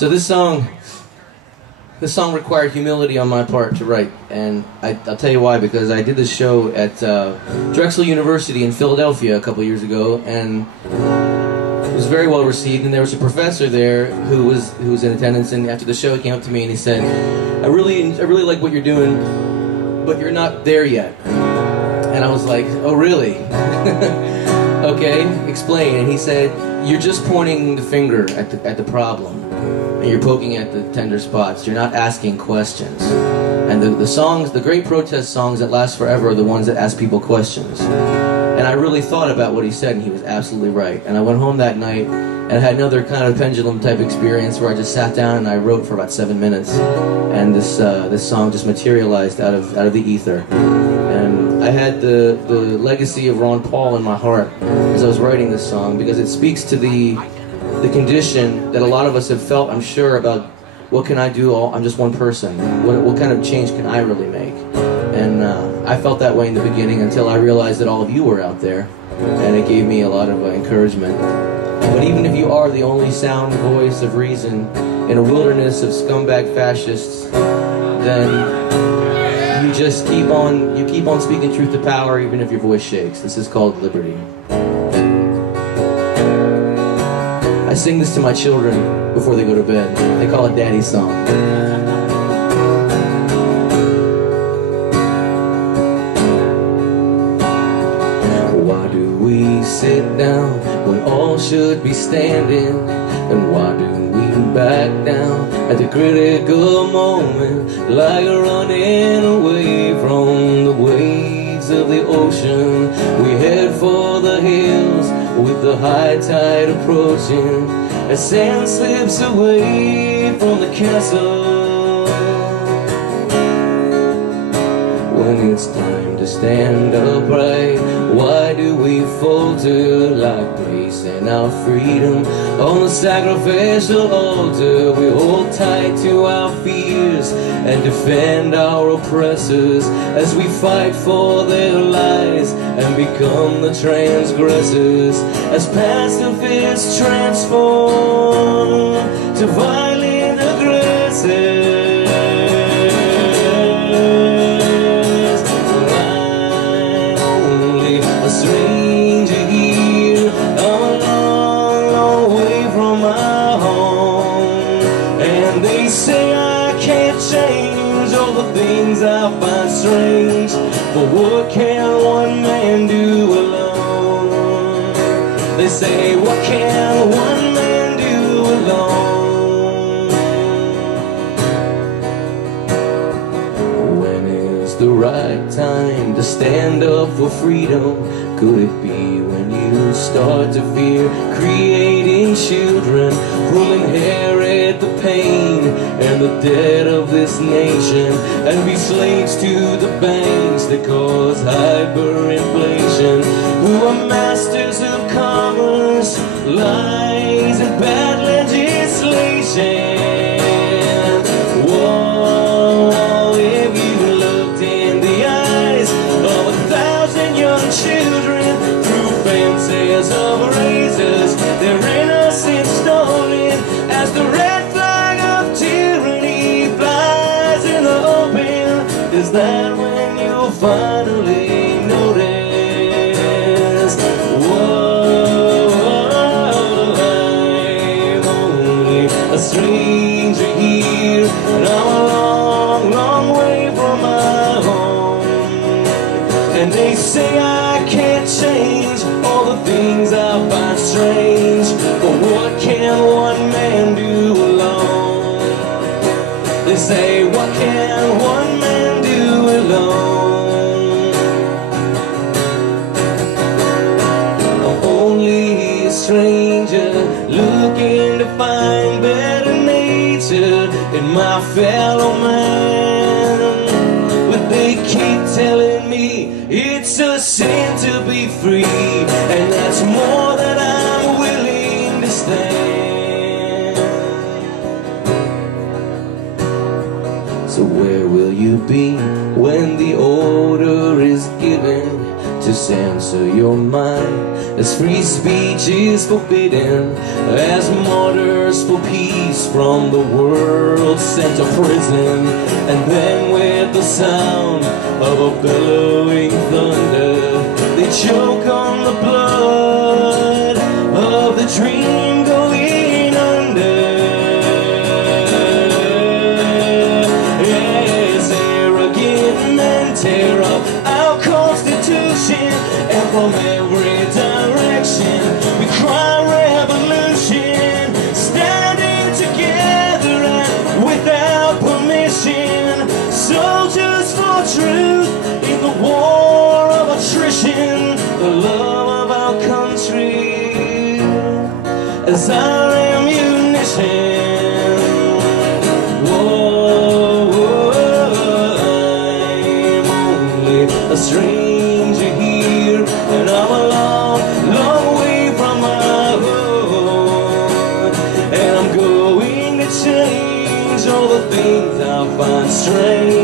So this song required humility on my part to write, and I'll tell you why. Because I did this show at Drexel University in Philadelphia a couple years ago, and it was very well received. And there was a professor there who was in attendance, and after the show, he came up to me and he said, "I really like what you're doing, but you're not there yet." And I was like, "Oh, really?" Okay, explain. And he said, "You're just pointing the finger at the problem, and you're poking at the tender spots. You're not asking questions. And the songs, the great protest songs that last forever, are the ones that ask people questions." And I really thought about what he said, and he was absolutely right. And I went home that night and I had another kind of pendulum type experience where I just sat down and I wrote for about 7 minutes, and this song just materialized out of the ether. And I had the legacy of Ron Paul in my heart as I was writing this song, because it speaks to the condition that a lot of us have felt, I'm sure, about what can I do? I'm just one person. What kind of change can I really make? And I felt that way in the beginning until I realized that all of you were out there, and it gave me a lot of encouragement. But even if you are the only sound voice of reason in a wilderness of scumbag fascists, then you just keep on speaking truth to power, even if your voice shakes. This is called Liberty. I sing this to my children before they go to bed. They call it Daddy's song. Why do we sit down when all should be standing? And why do we back down at the critical moment, like running away from the waves of the ocean? We head for the hills with the high tide approaching, as sand slips away from the castle. When it's time to stand upright, why do we falter, like placing our freedom on the sacrificial altar? We hold tight to our fears and defend our oppressors as we fight for their lies and become the transgressors, as pacifists transform to violent aggressors. Stranger here, I'm a long, long way from my home, and they say I can't change all the things I find strange, but what can one man do alone? They say, what can one man do alone? When is the right time to stand up for freedom? Could it be when you start to fear creating children who'll inherit the pain and the debt of this nation, and be slaves to the banks that cause hyperinflation, who are masters of commerce, lies, and bad legislation? Whoa, if you looked in the eyes of 1,000 young children through fences of razors, their innocence stolen, as the red flag of tyranny flies in the open, is that when you'll finally notice? Whoa, I'm only a stranger here, and I'm a long, long way from my home, and they say I can't change all the things I find strange, but what can one man do alone? They say, what can one man do alone? I'm only a stranger looking to find better nature in my fellow man, but they keep telling me it's a sin to be free, and that's more than I'm willing to stand. So where will you be when the order is given to stand to your mind. As free speech is forbidden, as martyrs for peace from the world sent to prison. And then with the sound of a bellowing thunder, they choke on the blood of the dream going under. Yes, arrogant men tear up our Constitution, and from every direction we cry revolution, standing together and without permission, soldiers for truth in the war of attrition, the love of our country as our ammunition. Whoa, I'm only a stranger here, and I'm a long, long way from my home. And I'm going to change all the things I find strange.